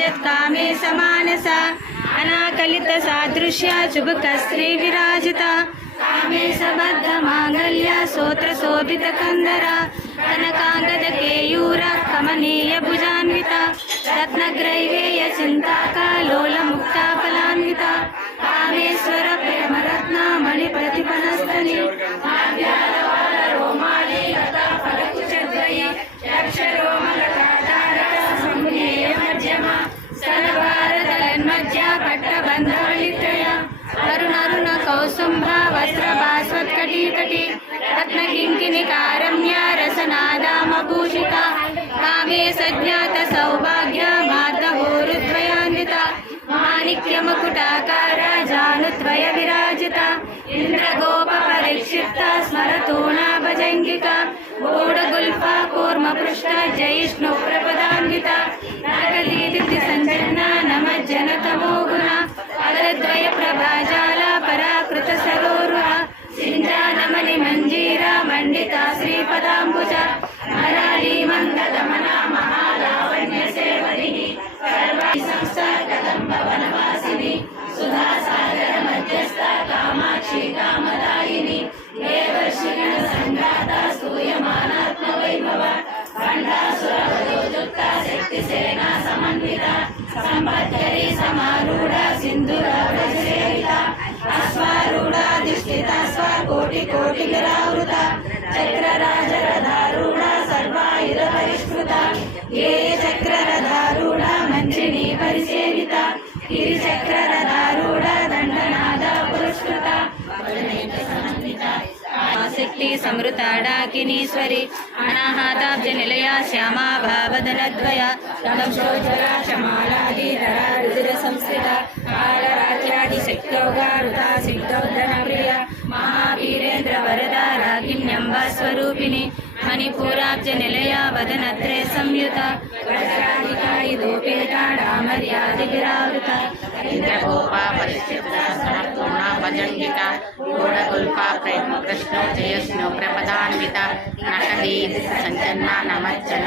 సజ్జత్కామే సమానస అనాకలిత సాదృశ్య చుబుక స్త్రీ విరాజిత కామే సబద్ధ మాంగళ్య సోత్ర శోభిత కందర కౌసుంభ వస్త్ర భాస్వత్కటీకటి రత్నకింకిని రసనాదామభూషిత కామే సజ్ఞాత సౌభాగ్య మాతహోరుద్వయాన్విత మాణిక్యమకుటాకార జానుద్వయ విరాజిత ఇంద్రగోప పరిక్షిప్త స్మరతూణాభజంగిక గూఢగుల్ఫ కూర్మ పృష్ట జయిష్ణు ప్రపదాన్విత నగదీదితి సంజన నమజ్జన తమోగుణ పదద్వయ ప్రభాజా పరాకృత సరోరుహ సింజానమణి మంజీర మండిత శ్రీపదాంబుజ మరాళీ మందగమన మహాలావణ్య సేవరిణి సర్వాణి సంస్థ వనవాసిని సుధా సాగర మధ్యస్థ కామాక్షి కామదాయిని దేవర్షిగణ సంఘాత స్తూయమానాత్మ వైభవ ఖండాసురవదోజుక్త శక్తి సేనా సమన్విత సంపత్కరి సమారూఢ సింధుర స్వకోటి కోటి చక్రరాజరధారూఢ సర్వాయుధ పరిష్కృత ఏ చక్రరధారూఢ మంత్రిని పరిసేవిత గిరి చక్రరధారూఢ దండనాద పురస్కృత శక్తి సమృత డాకినీశ్వరి అనాహతాబ్జ నిలయ శ్యామా భావదనద్వయ రంశోజ్వల క్షమాలాధీధర సంస్థ రాగిణ్యంబ స్వరూపిణి మణిపూరాబ్జ నిలయ వదనత్రే సంయుత వజ్రాధికారి దోపేటాడామర్యాది విరావృత ఇంద్రగోప పరిస్థిత సమర్పూర్ణ భజంగిక గూఢగుల్ప ప్రేమ కృష్ణ జయస్ను ప్రపదాన్విత నటదీ సంచన్న నమజ్జన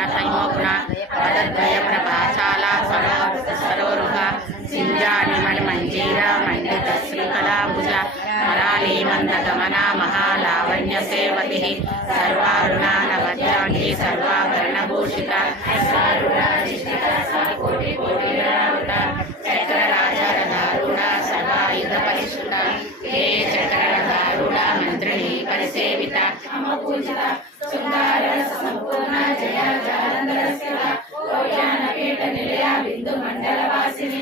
देवतिः सर्वारुणानवद्राङ्गी सर्वाभरणभूषिता। चक्रराजारुणा सर्वायुधपरिष्कृता। हे चक्ररथारुणा मन्त्रिणी परिसेविता। पूजिता सुन्दर सम्पूर्णा जया जालन्धरस्थिता कोट्यानपीठनिलया बिन्दुमण्डलवासिनी।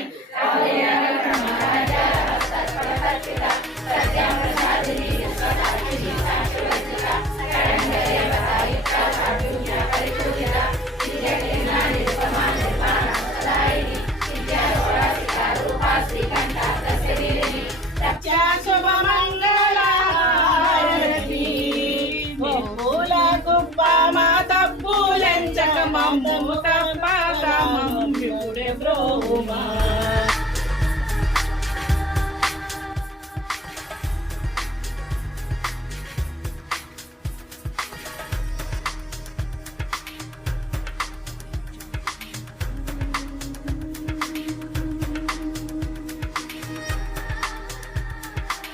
Santa